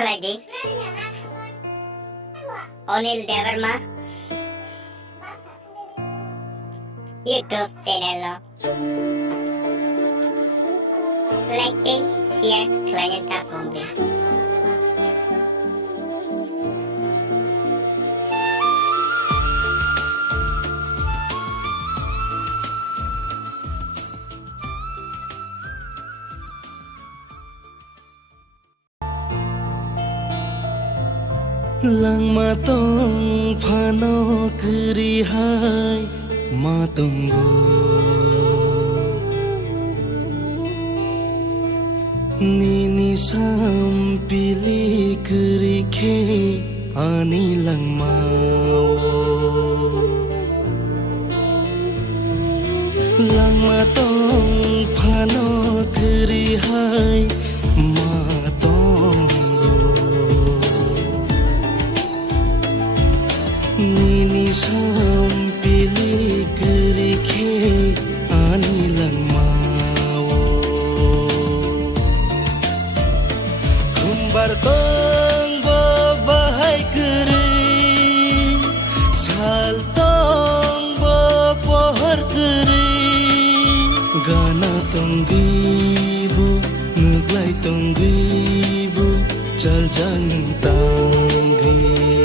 Kledi Onil Deverma YouTube channel lo like share kalian tapong din. Lang matong phano kri hai matunggo nini sam pili kri khe ani lang mao lang matong phano kri hai sam pili kri khe ani lang mao kumbar tong bo bahai kri sal tong bo pohar kri gana tong gibu nuglai tong gibu chal jang tang gi